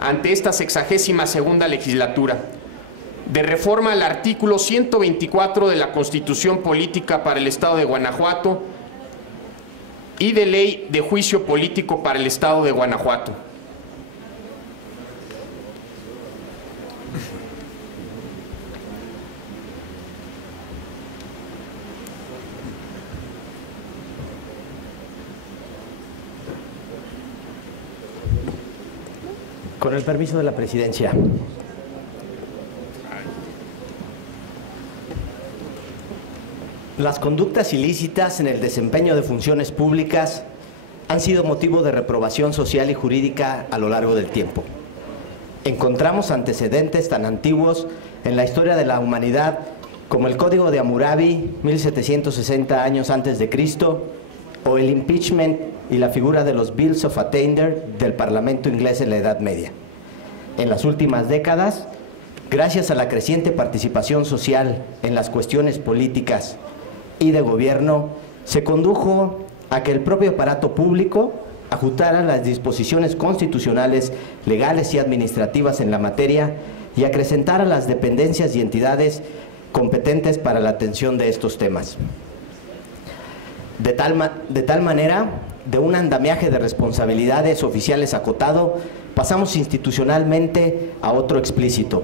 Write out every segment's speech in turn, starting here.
ante esta 62ª legislatura, de reforma al artículo 124 de la Constitución Política para el Estado de Guanajuato y de Ley de Juicio Político para el Estado de Guanajuato. Con el permiso de la presidencia. Las conductas ilícitas en el desempeño de funciones públicas han sido motivo de reprobación social y jurídica a lo largo del tiempo. Encontramos antecedentes tan antiguos en la historia de la humanidad como el Código de Hammurabi, 1760 años antes de Cristo, o el impeachment y la figura de los Bills of Attainder del Parlamento inglés en la Edad Media. En las últimas décadas, gracias a la creciente participación social en las cuestiones políticas y de gobierno, se condujo a que el propio aparato público ajustara las disposiciones constitucionales, legales y administrativas en la materia y acrecentara las dependencias y entidades competentes para la atención de estos temas. De tal manera, de un andamiaje de responsabilidades oficiales acotado, pasamos institucionalmente a otro explícito,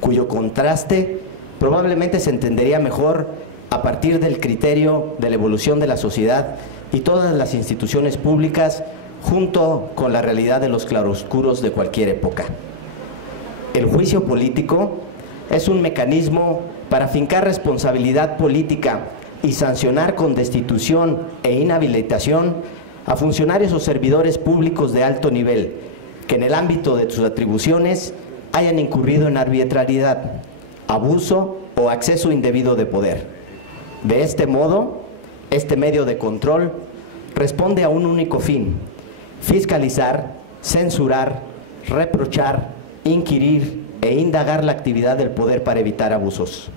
cuyo contraste probablemente se entendería mejor a partir del criterio de la evolución de la sociedad y todas las instituciones públicas, junto con la realidad de los claroscuros de cualquier época. El juicio político es un mecanismo para fincar responsabilidad política y sancionar con destitución e inhabilitación a funcionarios o servidores públicos de alto nivel que en el ámbito de sus atribuciones hayan incurrido en arbitrariedad, abuso o acceso indebido de poder. De este modo, este medio de control responde a un único fin: fiscalizar, censurar, reprochar, inquirir e indagar la actividad del poder para evitar abusos.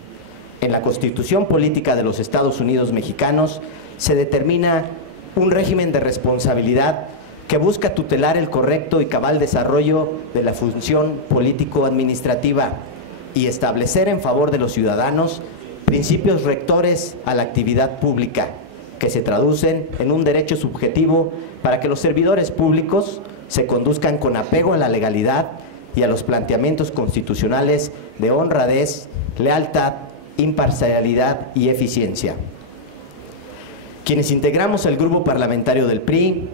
En la Constitución Política de los Estados Unidos Mexicanos se determina un régimen de responsabilidad que busca tutelar el correcto y cabal desarrollo de la función político-administrativa y establecer en favor de los ciudadanos principios rectores a la actividad pública, que se traducen en un derecho subjetivo para que los servidores públicos se conduzcan con apego a la legalidad y a los planteamientos constitucionales de honradez, lealtad, imparcialidad y eficiencia. Quienes integramos el grupo parlamentario del PRI,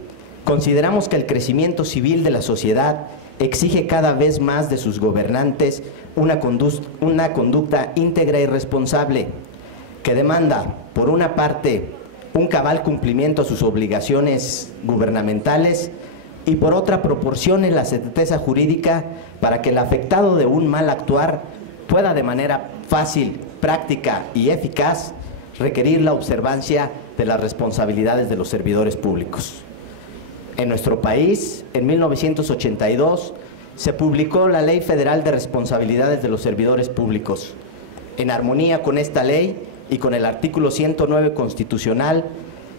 consideramos que el crecimiento civil de la sociedad exige cada vez más de sus gobernantes una conducta íntegra y responsable, que demanda, por una parte, un cabal cumplimiento a sus obligaciones gubernamentales y por otra proporcione la certeza jurídica para que el afectado de un mal actuar pueda de manera fácil, práctica y eficaz requerir la observancia de las responsabilidades de los servidores públicos. En nuestro país, en 1982, se publicó la Ley Federal de Responsabilidades de los Servidores Públicos. En armonía con esta ley y con el artículo 109 constitucional,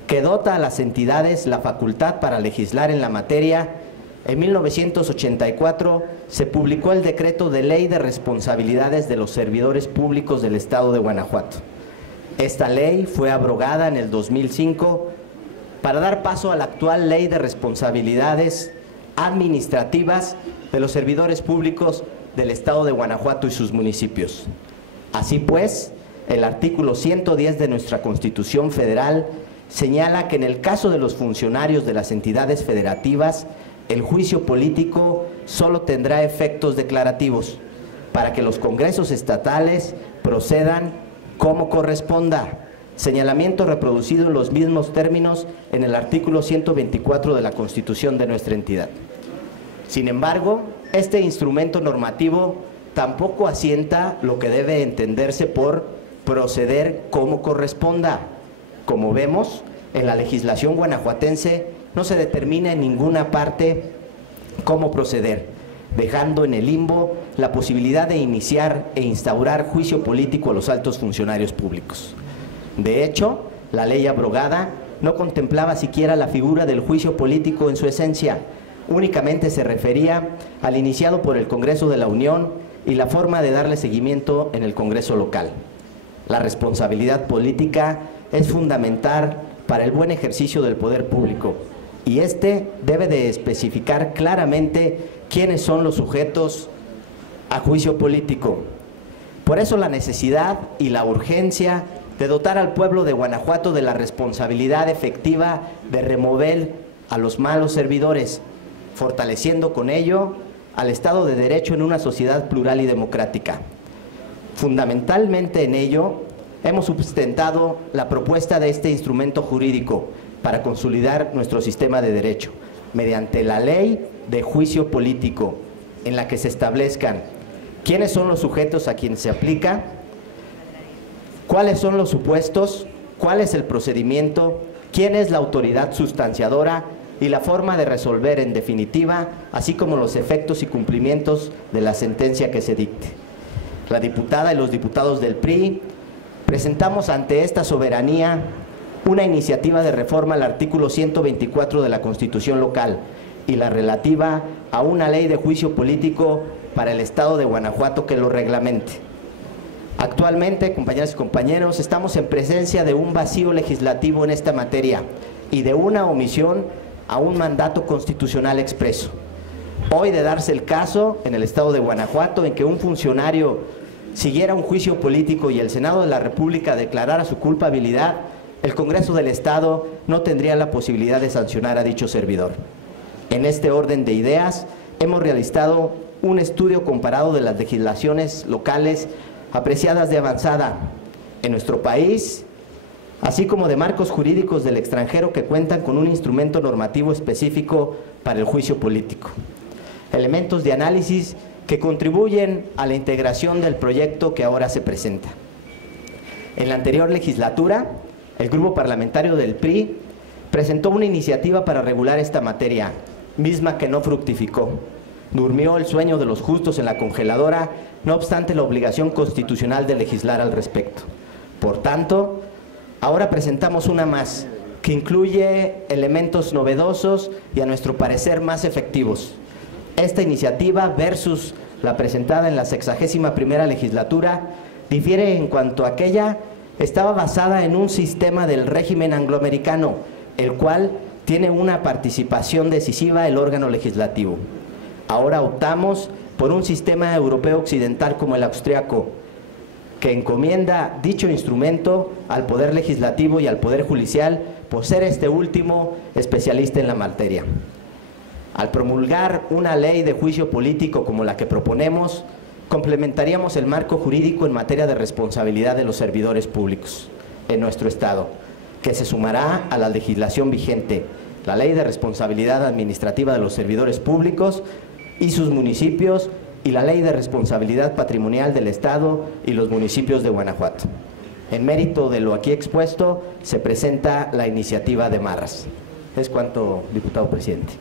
que dota a las entidades la facultad para legislar en la materia, en 1984 se publicó el Decreto de Ley de Responsabilidades de los Servidores Públicos del Estado de Guanajuato. Esta ley fue abrogada en el 2005 para dar paso a la actual Ley de Responsabilidades Administrativas de los Servidores Públicos del Estado de Guanajuato y sus municipios. Así pues, el artículo 110 de nuestra Constitución Federal señala que en el caso de los funcionarios de las entidades federativas, el juicio político solo tendrá efectos declarativos para que los congresos estatales procedan como corresponda, señalamiento reproducido en los mismos términos en el artículo 124 de la Constitución de nuestra entidad. Sin embargo, este instrumento normativo tampoco asienta lo que debe entenderse por proceder como corresponda. Como vemos, en la legislación guanajuatense no se determina en ninguna parte cómo proceder, dejando en el limbo la posibilidad de iniciar e instaurar juicio político a los altos funcionarios públicos. De hecho, la ley abrogada no contemplaba siquiera la figura del juicio político en su esencia, únicamente se refería al iniciado por el Congreso de la Unión y la forma de darle seguimiento en el Congreso local. La responsabilidad política es fundamental para el buen ejercicio del poder público y este debe de especificar claramente quiénes son los sujetos a juicio político. Por eso la necesidad y la urgencia de dotar al pueblo de Guanajuato de la responsabilidad efectiva de remover a los malos servidores, fortaleciendo con ello al Estado de Derecho en una sociedad plural y democrática. Fundamentalmente en ello, hemos sustentado la propuesta de este instrumento jurídico para consolidar nuestro sistema de derecho, mediante la ley de juicio político, en la que se establezcan quiénes son los sujetos a quienes se aplica, cuáles son los supuestos, cuál es el procedimiento, quién es la autoridad sustanciadora y la forma de resolver en definitiva, así como los efectos y cumplimientos de la sentencia que se dicte. La diputada y los diputados del PRI presentamos ante esta soberanía una iniciativa de reforma al artículo 124 de la Constitución local y la relativa a una ley de juicio político para el Estado de Guanajuato que lo reglamente. Actualmente, compañeras y compañeros, estamos en presencia de un vacío legislativo en esta materia y de una omisión a un mandato constitucional expreso. Hoy, de darse el caso en el Estado de Guanajuato en que un funcionario siguiera un juicio político y el Senado de la República declarara su culpabilidad, el Congreso del Estado no tendría la posibilidad de sancionar a dicho servidor. En este orden de ideas, hemos realizado un estudio comparado de las legislaciones locales apreciadas de avanzada en nuestro país, así como de marcos jurídicos del extranjero que cuentan con un instrumento normativo específico para el juicio político. Elementos de análisis que contribuyen a la integración del proyecto que ahora se presenta. En la anterior legislatura, el grupo parlamentario del PRI presentó una iniciativa para regular esta materia, misma que no fructificó. Durmió el sueño de los justos en la congeladora, no obstante la obligación constitucional de legislar al respecto. Por tanto, ahora presentamos una más, que incluye elementos novedosos y a nuestro parecer más efectivos. Esta iniciativa versus la presentada en la 61ª legislatura difiere en cuanto a aquella estaba basada en un sistema del régimen angloamericano, el cual tiene una participación decisiva el órgano legislativo. Ahora optamos por un sistema europeo occidental como el austriaco, que encomienda dicho instrumento al Poder Legislativo y al Poder Judicial, por ser este último especialista en la materia. Al promulgar una ley de juicio político como la que proponemos, complementaríamos el marco jurídico en materia de responsabilidad de los servidores públicos en nuestro Estado, que se sumará a la legislación vigente, la Ley de Responsabilidad Administrativa de los Servidores Públicos y sus municipios y la Ley de Responsabilidad Patrimonial del Estado y los municipios de Guanajuato. En mérito de lo aquí expuesto, se presenta la iniciativa de Marras. Es cuanto, diputado presidente.